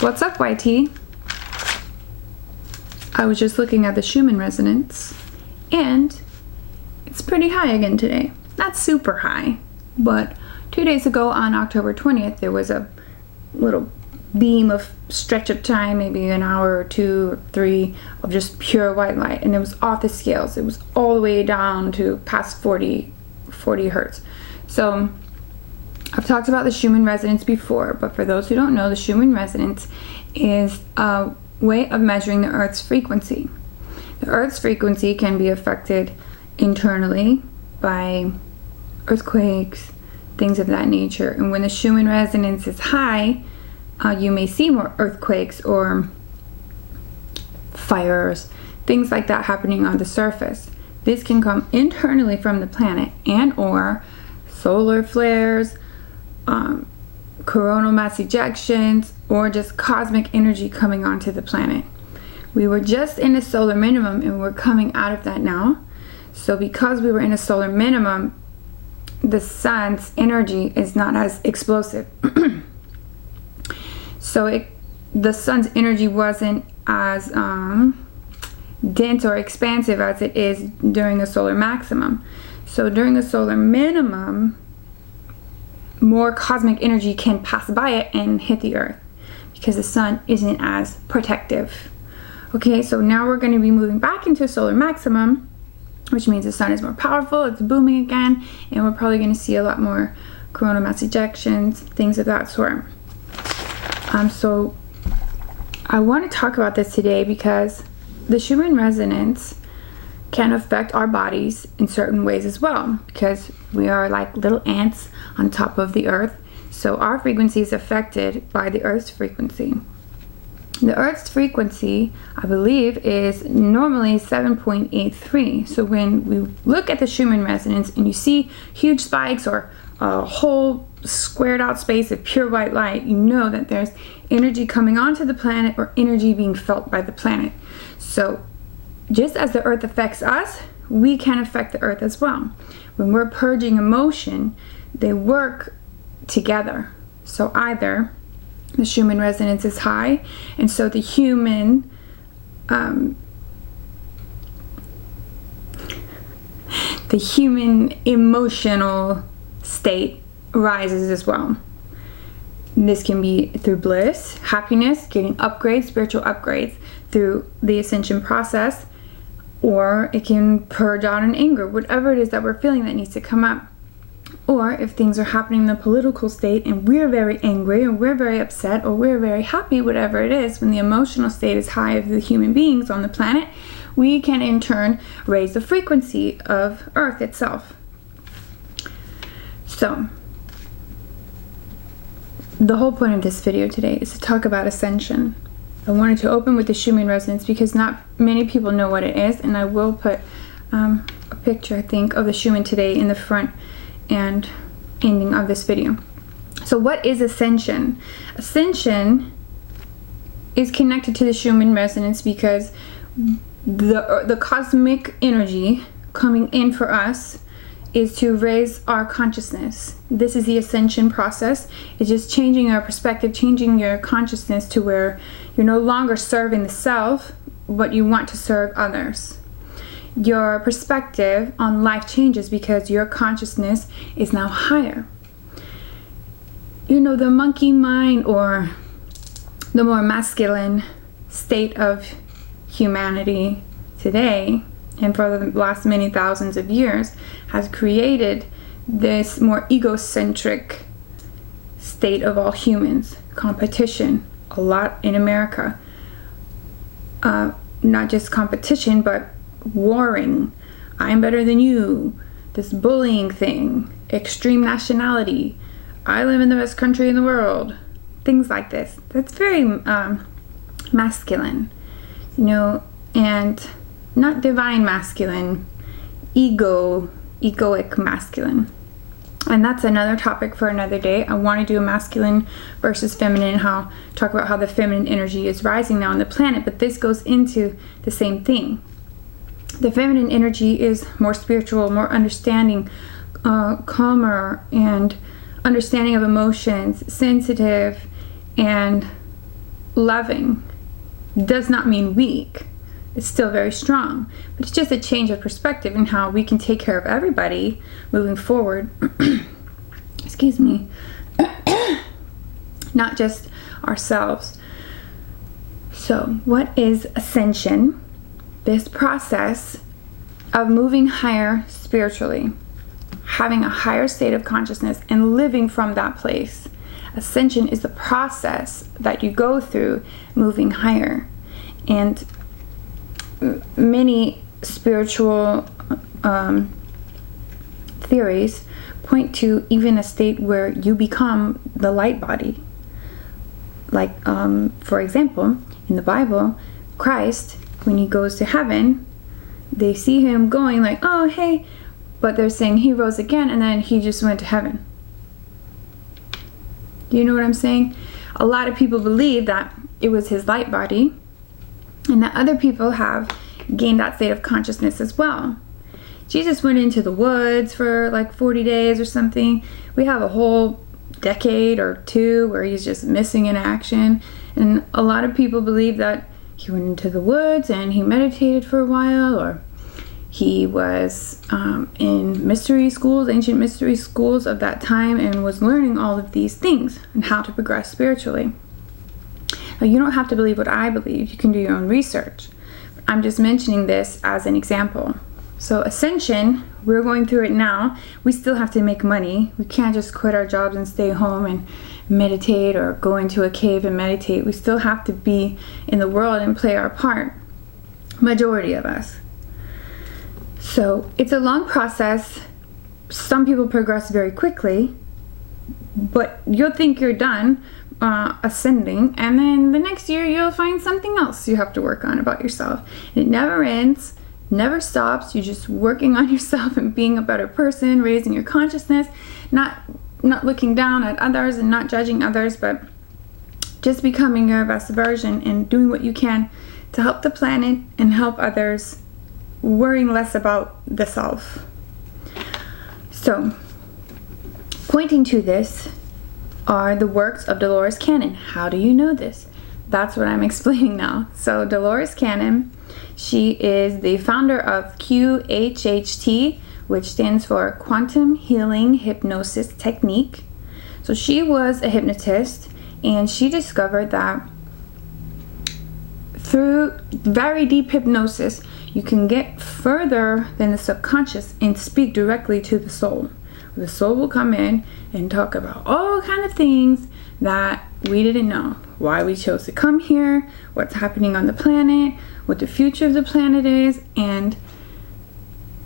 What's up, YT? I was just looking at the Schumann Resonance, and it's pretty high again today. Not super high, but 2 days ago on October 20th, there was a little beam of stretch of time, maybe an hour or 2 or 3 of just pure white light, and it was off the scales. It was all the way down to past 40 hertz. So I've talked about the Schumann Resonance before, but for those who don't know, the Schumann Resonance is a way of measuring the Earth's frequency. The Earth's frequency can be affected internally by earthquakes, things of that nature. And when the Schumann Resonance is high, you may see more earthquakes or fires, things like that happening on the surface. This can come internally from the planet and or solar flares, coronal mass ejections, or just cosmic energy coming onto the planet. We were just in a solar minimum and we're coming out of that now. So because we were in a solar minimum, the sun's energy is not as explosive. So the sun's energy wasn't as dense or expansive as it is during a solar maximum. So during a solar minimum, more cosmic energy can pass by it and hit the Earth because the sun isn't as protective. Okay, so now we're going to be moving back into solar maximum, which means the sun is more powerful, it's booming again, and we're probably going to see a lot more coronal mass ejections, things of that sort. So I want to talk about this today because the Schumann Resonance can affect our bodies in certain ways as well, because we are like little ants on top of the Earth. So our frequency is affected by the Earth's frequency. The Earth's frequency, I believe, is normally 7.83. So when we look at the Schumann Resonance and you see huge spikes or a whole squared out space of pure white light, you know that there's energy coming onto the planet or energy being felt by the planet. So just as the Earth affects us, we can affect the Earth as well. When we're purging emotion, they work together. So either the Schumann Resonance is high, and so the human emotional state rises as well. This can be through bliss, happiness, getting upgrades, spiritual upgrades through the ascension process, or it can purge out in anger, whatever it is that we're feeling that needs to come up. Or if things are happening in the political state and we're very angry or we're very upset or we're very happy, whatever it is, when the emotional state is high of the human beings on the planet, we can in turn raise the frequency of Earth itself. So the whole point of this video today is to talk about ascension. I wanted to open with the Schumann Resonance because not many people know what it is, and I will put a picture, I think, of the Schumann today in the front and ending of this video. So what is ascension? Ascension is connected to the Schumann Resonance because the cosmic energy coming in for us is to raise our consciousness. This is the ascension process. It's just changing our perspective, changing your consciousness to where you're no longer serving the self, but you want to serve others. Your perspective on life changes because your consciousness is now higher. You know, the monkey mind, or the more masculine state of humanity today, and for the last many thousands of years, has created this more egocentric state of all humans. Competition, a lot in America. Not just competition, but warring. I'm better than you. This bullying thing. Extreme nationality. I live in the best country in the world. Things like this. That's very masculine. You know, and not divine masculine, egoic masculine. And that's another topic for another day. I want to do a masculine versus feminine, talk about how the feminine energy is rising now on the planet, but this goes into the same thing. The feminine energy is more spiritual, more understanding, calmer, and understanding of emotions, sensitive, and loving does not mean weak. It's still very strong, but it's just a change of perspective in how we can take care of everybody moving forward. Excuse me. Not just ourselves. So, what is ascension? This process of moving higher spiritually, having a higher state of consciousness and living from that place. Ascension is the process that you go through moving higher. And many spiritual theories point to even a state where you become the light body. Like, for example, in the Bible, Christ, when he goes to heaven, they see him going like, oh, hey, but they're saying he rose again and then he just went to heaven. Do you know what I'm saying? A lot of people believe that it was his light body, and that other people have gained that state of consciousness as well. Jesus went into the woods for like 40 days or something. We have a whole decade or two where he's just missing in action. And a lot of people believe that he went into the woods and he meditated for a while, or he was in mystery schools, ancient mystery schools of that time, and was learning all of these things and how to progress spiritually. Now, you don't have to believe what I believe. You can do your own research. I'm just mentioning this as an example. So ascension, we're going through it now. We still have to make money. We can't just quit our jobs and stay home and meditate, or go into a cave and meditate. We still have to be in the world and play our part. Majority of us. So it's a long process. Some people progress very quickly, but you'll think you're done ascending, and then the next year you'll find something else you have to work on about yourself. It never ends, never stops. You're just working on yourself and being a better person, raising your consciousness, not looking down at others and not judging others, but just becoming your best version and doing what you can to help the planet and help others, worrying less about the self. So, pointing to this are the works of Dolores Cannon. How do you know this? That's what I'm explaining now. So Dolores Cannon, she is the founder of QHHT, which stands for Quantum Healing Hypnosis Technique. So she was a hypnotist, and she discovered that through very deep hypnosis, you can get further than the subconscious and speak directly to the soul. The soul will come in and talk about all kind of things that we didn't know. Why we chose to come here, what's happening on the planet, what the future of the planet is, and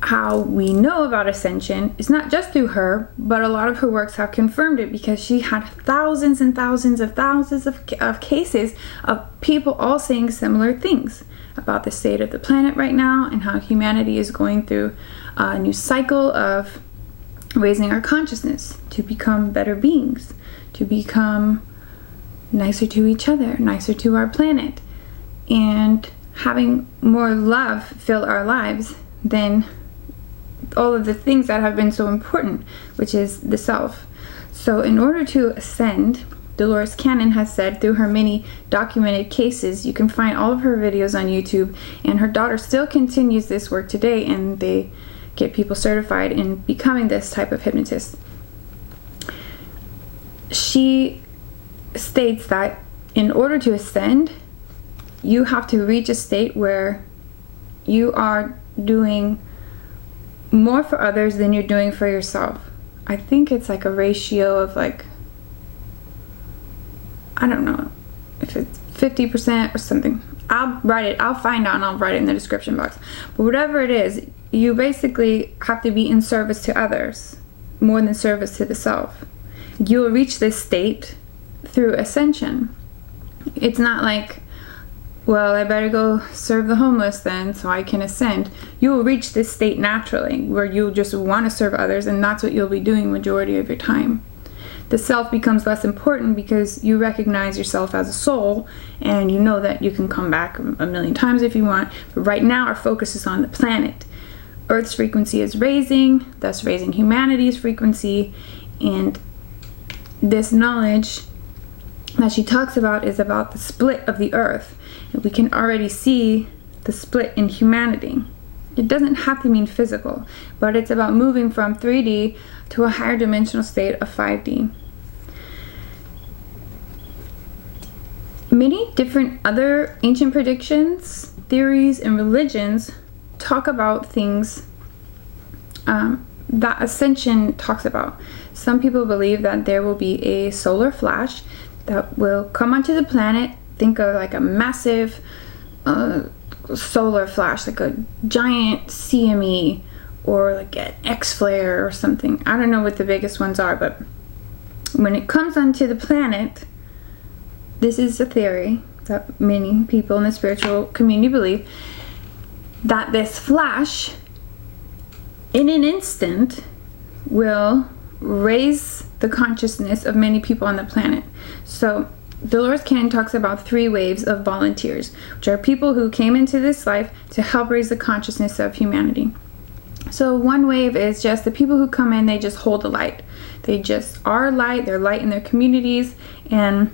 how we know about ascension is not just through her, but a lot of her works have confirmed it, because she had thousands and thousands of cases of people all saying similar things about the state of the planet right now, and how humanity is going through a new cycle of raising our consciousness to become better beings, to become nicer to each other, nicer to our planet, and having more love fill our lives than all of the things that have been so important, which is the self. So in order to ascend, Dolores Cannon has said through her many documented cases, you can find all of her videos on YouTube, and her daughter still continues this work today, and they get people certified in becoming this type of hypnotist. She states that in order to ascend, you have to reach a state where you are doing more for others than you're doing for yourself. I think it's like a ratio of like, I don't know if it's 50% or something. I'll write it, I'll find out and I'll write it in the description box. But whatever it is, you basically have to be in service to others more than service to the self. You will reach this state through ascension. It's not like, well, I better go serve the homeless then so I can ascend. You will reach this state naturally where you'll just want to serve others, and that's what you'll be doing majority of your time. The self becomes less important because you recognize yourself as a soul, and you know that you can come back a million times if you want. But right now our focus is on the planet. Earth's frequency is raising, thus raising humanity's frequency, and this knowledge that she talks about is about the split of the earth. And we can already see the split in humanity. It doesn't have to mean physical, but it's about moving from 3D to a higher dimensional state of 5D. Many different other ancient predictions, theories, and religions talk about things that Ascension talks about. Some people believe that there will be a solar flash that will come onto the planet. Think of like a massive solar flash, like a giant CME or like an X-flare or something. I don't know what the biggest ones are, but when it comes onto the planet, this is a theory that many people in the spiritual community believe, that this flash in an instant will raise the consciousness of many people on the planet. So Dolores Cannon talks about 3 waves of volunteers, which are people who came into this life to help raise the consciousness of humanity. So one wave is just the people who come in, they just hold the light. They just are light, they're light in their communities, and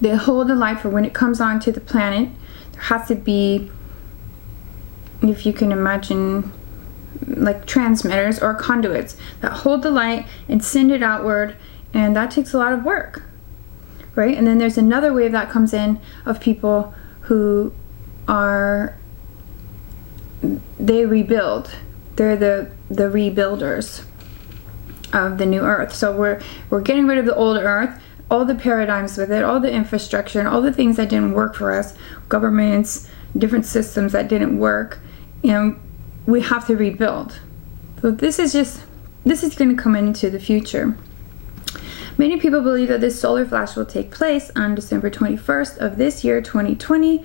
they hold the light for when it comes onto the planet. There has to be, if you can imagine, like transmitters or conduits that hold the light and send it outward, and that takes a lot of work, right? And then there's another wave that comes in of people who are, they rebuild. They're the rebuilders of the new earth. So we're getting rid of the old earth, all the paradigms with it, all the infrastructure and all the things that didn't work for us, governments, different systems that didn't work, and we have to rebuild. So this is going to come into the future. Many people believe that this solar flash will take place on December 21st of this year, 2020.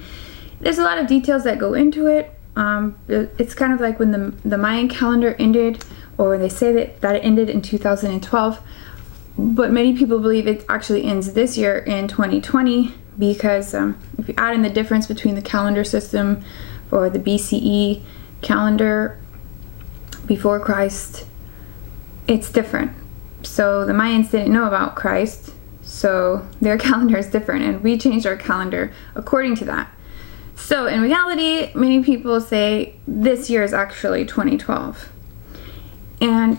There's a lot of details that go into it. It's kind of like when the Mayan calendar ended, or they say that it ended in 2012. But many people believe it actually ends this year in 2020 because if you add in the difference between the calendar system or the BCE calendar before Christ, it's different. So the Mayans didn't know about Christ, so their calendar is different, and we changed our calendar according to that. So in reality, many people say this year is actually 2012. And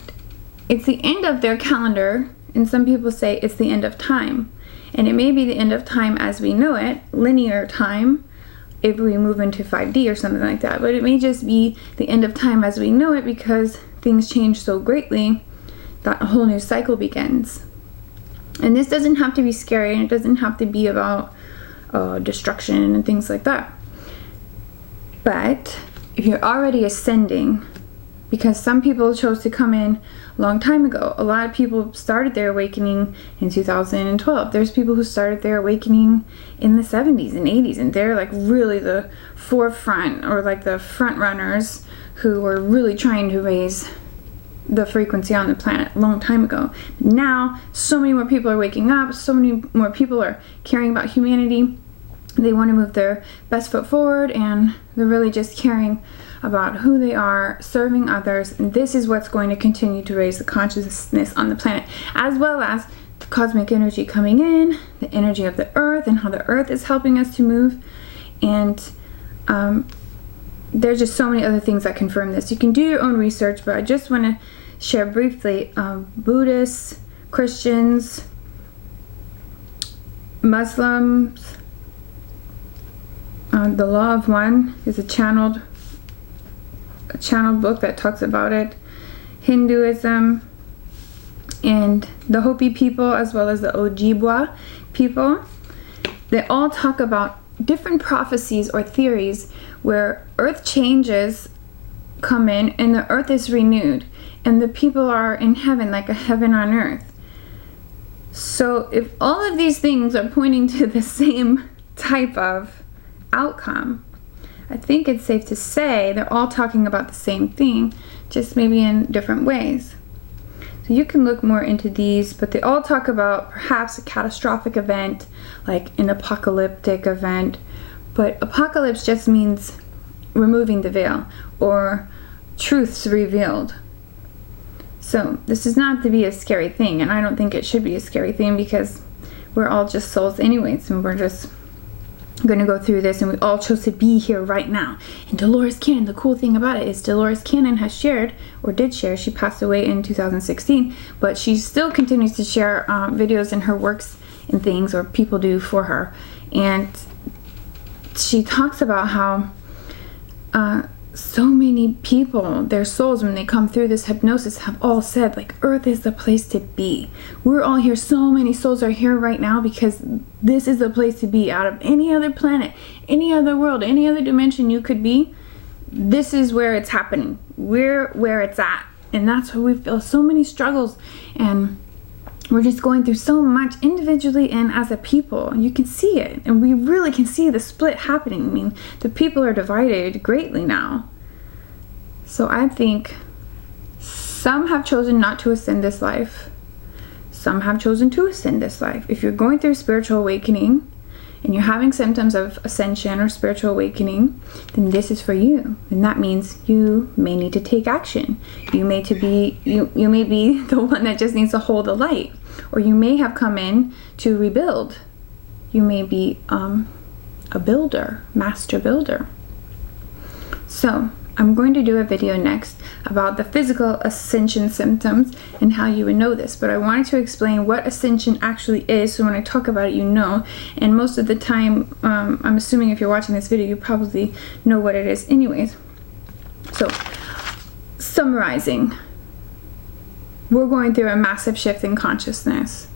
it's the end of their calendar, and some people say it's the end of time. And it may be the end of time as we know it, linear time, if we move into 5D or something like that. But it may just be the end of time as we know it because things change so greatly that a whole new cycle begins. And this doesn't have to be scary, and it doesn't have to be about destruction and things like that. But if you're already ascending, because some people chose to come in a long time ago. A lot of people started their awakening in 2012. There's people who started their awakening in the 70s and 80s, and they're like really the forefront, or like the front runners who were really trying to raise the frequency on the planet a long time ago. Now, so many more people are waking up, so many more people are caring about humanity. They want to move their best foot forward, and they're really just caring about who they are, serving others, and this is what's going to continue to raise the consciousness on the planet, as well as the cosmic energy coming in, the energy of the earth, and how the earth is helping us to move. And there's just so many other things that confirm this. You can do your own research, but I just want to share briefly. Buddhists, Christians, Muslims, the Law of One is a channeled book that talks about it. Hinduism, and the Hopi people, as well as the Ojibwa people, they all talk about different prophecies or theories where earth changes come in and the earth is renewed and the people are in heaven, like a heaven on earth. So if all of these things are pointing to the same type of outcome, I think it's safe to say they're all talking about the same thing, just maybe in different ways. So you can look more into these, but they all talk about perhaps a catastrophic event, like an apocalyptic event. But apocalypse just means removing the veil, or truths revealed. So this is not to be a scary thing, and I don't think it should be a scary thing, because we're all just souls anyways, and we're just going to go through this, and we all chose to be here right now. And Dolores Cannon, the cool thing about it is Dolores Cannon has shared, or did share, she passed away in 2016, but she still continues to share videos in her works and things, or people do for her. And she talks about how so many people, their souls, when they come through this hypnosis, have all said, like, Earth is the place to be. We're all here. So many souls are here right now because this is the place to be. Out of any other planet, any other world, any other dimension you could be, this is where it's happening. We're where it's at. And that's why we feel so many struggles, and we're just going through so much individually and as a people. You can see it, and we really can see the split happening. I mean, the people are divided greatly now. So I think some have chosen not to ascend this life. Some have chosen to ascend this life. If you're going through spiritual awakening and you're having symptoms of ascension or spiritual awakening, then this is for you. And that means you may need to take action. You may be the one that just needs to hold the light. Or you may have come in to rebuild. You may be a builder, master builder. So I'm going to do a video next about the physical ascension symptoms and how you would know this, but I wanted to explain what ascension actually is, so when I talk about it, you know. And most of the time, I'm assuming if you're watching this video, you probably know what it is anyways. So, summarizing, we're going through a massive shift in consciousness.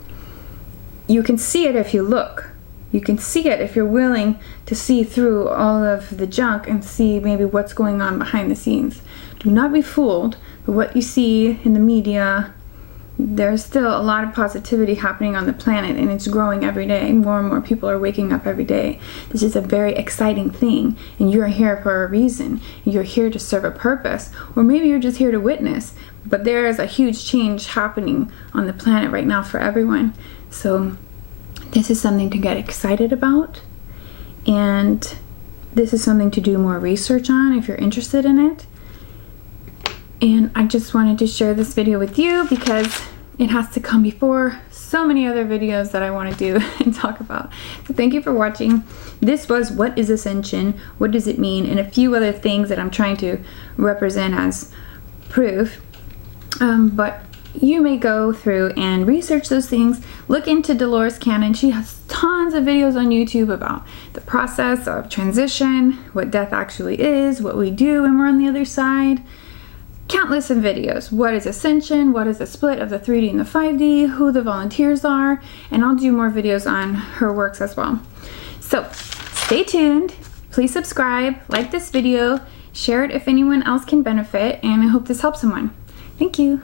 You can see it if you look. You can see it if you're willing to see through all of the junk and see maybe what's going on behind the scenes. Do not be fooled by what you see in the media. There's still a lot of positivity happening on the planet, and it's growing every day. More and more people are waking up every day. This is a very exciting thing, and you're here for a reason. You're here to serve a purpose, or maybe you're just here to witness. But there is a huge change happening on the planet right now for everyone. So this is something to get excited about, and this is something to do more research on if you're interested in it. And I just wanted to share this video with you because it has to come before so many other videos that I want to do and talk about. So thank you for watching. This was What is Ascension? What does it mean? And a few other things that I'm trying to represent as proof. But you may go through and research those things. Look into Dolores Cannon. She has tons of videos on YouTube about the process of transition, what death actually is, what we do when we're on the other side. Countless of videos. What is ascension? What is the split of the 3D and the 5D? Who the volunteers are? And I'll do more videos on her works as well. So stay tuned. Please subscribe, like this video, share it if anyone else can benefit, and I hope this helps someone. Thank you.